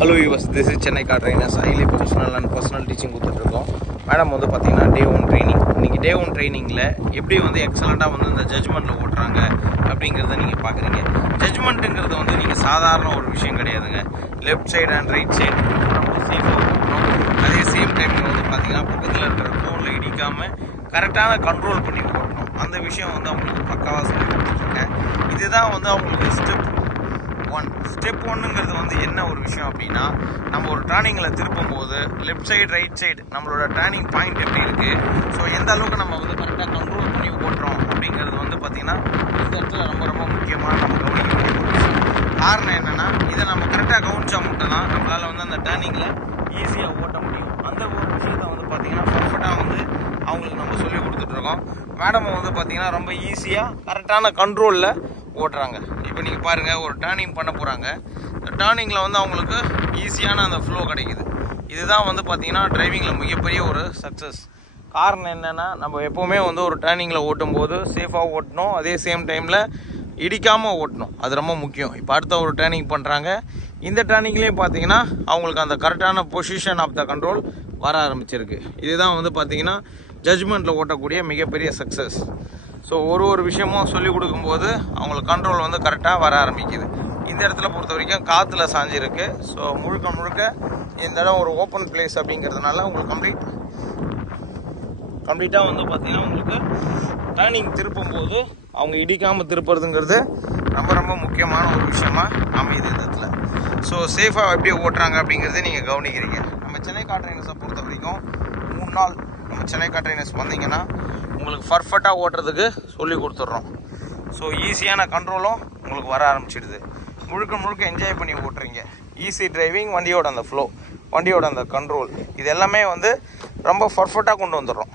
Hello viewers, this is Chennai Car Trainers, highly professional and personal teaching கொடுத்துட்ருக்கோம். Madam வந்து பார்த்தீங்கன்னா டே 1 training. இன்றைக்கி டே 1 ட்ரைனிங்கில் எப்படி வந்து எக்ஸலண்ட்டாக வந்து இந்த ஜட்ஜ்மெண்ட்டில் ஓட்டுறாங்க அப்படிங்கிறத நீங்கள் பார்க்குறீங்க. ஜட்ஜ்மெண்ட்டுங்கிறது வந்து நீங்கள் சாதாரண ஒரு விஷயம் கிடையாதுங்க. Left side and right side ரொம்ப சேஃபாக ஓட்டணும். அதே சேம் டைமில் வந்து பார்த்தீங்கன்னா பக்கத்தில் இருக்கிற ஃபோனில் இடிக்காமல் கரெக்டான கண்ட்ரோல் பண்ணி ஓட்டணும். அந்த விஷயம் வந்து அவங்களுக்கு பக்காவாக சொல்லி கொடுத்துட்ருக்கேன். இதுதான் வந்து அவங்களுக்கு ஸ்டெப் ஒன்னுங்கிறது வந்து என்ன ஒரு விஷயம் அப்படின்னா, நம்ம ஒரு டர்னிங்கில் திருப்பும் போது லெஃப்ட் சைடு ரைட் சைடு நம்மளோட டர்னிங் பாயிண்ட் எப்படி இருக்குது, ஸோ எந்த அளவுக்கு நம்ம வந்து கரெக்டாக கண்ட்ரோல் பண்ணி ஓட்டுறோம் அப்படிங்கிறது வந்து பார்த்திங்கன்னா இந்த இடத்துல ரொம்ப ரொம்ப முக்கியமாக நம்ம கவனிக்க வேண்டிய ஒரு விஷயம். காரணம் என்னென்னா, இதை நம்ம கரெக்டாக கவனிச்சா மட்டும் தான் நம்மளால் வந்து அந்த டர்னிங்கில் ஈஸியாக ஓட்ட முடியும். அந்த ஒரு விஷயத்தை வந்து பார்த்திங்கன்னா பர்ஃபெக்டாக வந்து அவங்களுக்கு நம்ம சொல்லி கொடுத்துட்ருக்கோம். மேடம் வந்து பார்த்திங்கன்னா ரொம்ப ஈஸியாக கரெக்டான கண்ட்ரோலில் ஓட்டுறாங்க. இப்போ நீங்கள் பாருங்கள், ஒரு டர்னிங் பண்ண போகிறாங்க. இந்த டர்னிங்கில் வந்து அவங்களுக்கு ஈஸியான அந்த ஃப்ளோ கிடைக்குது. இதுதான் வந்து பார்த்திங்கன்னா டிரைவிங்கில் மிகப்பெரிய ஒரு சக்ஸஸ். காரணம் என்னென்னா, நம்ம எப்போவுமே வந்து ஒரு டர்னிங்கில் ஓட்டும் போது சேஃபாக ஓட்டணும், அதே சேம் டைமில் இடிக்காமல் ஓட்டணும். அது ரொம்ப முக்கியம். இப்போ அடுத்த ஒரு டர்னிங் பண்ணுறாங்க. இந்த டர்னிங்லேயும் பார்த்தீங்கன்னா அவங்களுக்கு அந்த கரெக்டான பொசிஷன் ஆஃப் த கண்ட்ரோல் வர ஆரம்பிச்சிருக்கு. இதுதான் வந்து பார்த்திங்கன்னா ஜட்ஜ்மெண்ட்டில் ஓட்டக்கூடிய மிகப்பெரிய சக்ஸஸ். ஸோ ஒரு விஷயமும் சொல்லிக் கொடுக்கும்போது அவங்களுக்கு கண்ட்ரோல் வந்து கரெக்டாக வர ஆரம்பிக்குது. இந்த இடத்துல பொறுத்த வரைக்கும் காற்றுல சாஞ்சிருக்கு. ஸோ முழுக்க இந்த இடம் ஒரு ஓப்பன் பிளேஸ் அப்படிங்கிறதுனால உங்களுக்கு கம்ப்ளீட்டாக வந்து பார்த்திங்கன்னா உங்களுக்கு டர்னிங் திருப்பும்போது அவங்க இடிக்காமல் திருப்புறதுங்கிறது ரொம்ப முக்கியமான ஒரு விஷயமா அமையுது இந்த இடத்துல. ஸோ சேஃபாக எப்படி ஓட்டுறாங்க அப்படிங்கிறத நீங்கள் கவனிக்கிறீங்க. நம்ம சென்னை கார் ட்ரைனர்ஸை பொறுத்த வரைக்கும் 3 நாள் நம்ம சென்னை கார் ட்ரைனர்ஸ் வந்தீங்கன்னா உங்களுக்கு பர்ஃபெக்டாக ஓட்டுறதுக்கு சொல்லி கொடுத்துட்றோம். ஸோ ஈஸியான கண்ட்ரோலும் உங்களுக்கு வர ஆரம்பிச்சிடுது. முழுக்க என்ஜாய் பண்ணி ஓட்டுறீங்க. ஈஸி டிரைவிங், வண்டியோட அந்த ஃப்ளோ, வண்டியோட அந்த கண்ட்ரோல், இது எல்லாமே வந்து ரொம்ப பர்ஃபெக்டாக கொண்டு வந்துடுறோம்.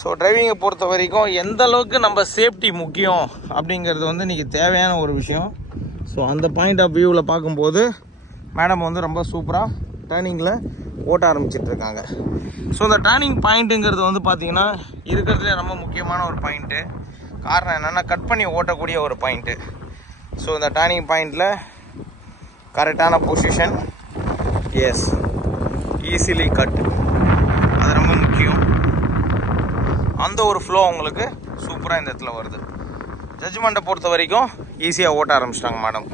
ஸோ டிரைவிங்கை பொறுத்த வரைக்கும் எந்த அளவுக்கு நம்ம சேஃப்டி முக்கியம் அப்படிங்கிறது வந்து இன்றைக்கி தேவையான ஒரு விஷயம். ஸோ அந்த பாயிண்ட் ஆஃப் வியூவில் பார்க்கும்போது மேடம் வந்து ரொம்ப சூப்பராக டர்னிங்கில் ஓட்ட ஆரம்பிச்சிட்ருக்காங்க. ஸோ இந்த டர்னிங் பாயிண்ட்டுங்கிறது வந்து பார்த்திங்கன்னா இருக்கிறதுலே ரொம்ப முக்கியமான ஒரு பாயிண்ட்டு. காரணம் என்னென்னா, கட் பண்ணி ஓட்டக்கூடிய ஒரு பாயிண்ட்டு. ஸோ இந்த டர்னிங் பாயிண்டில் கரெக்டான பொசிஷன், எஸ், ஈஸிலி கட், அது ரொம்ப முக்கியம். அந்த ஒரு ஃப்ளோ உங்களுக்கு சூப்பராக இந்த இடத்துல வருது. ஜட்ஜ்மெண்ட்டை பொறுத்த வரைக்கும் ஈஸியாக ஓட்ட ஆரம்பிச்சிட்டாங்க மேடம்.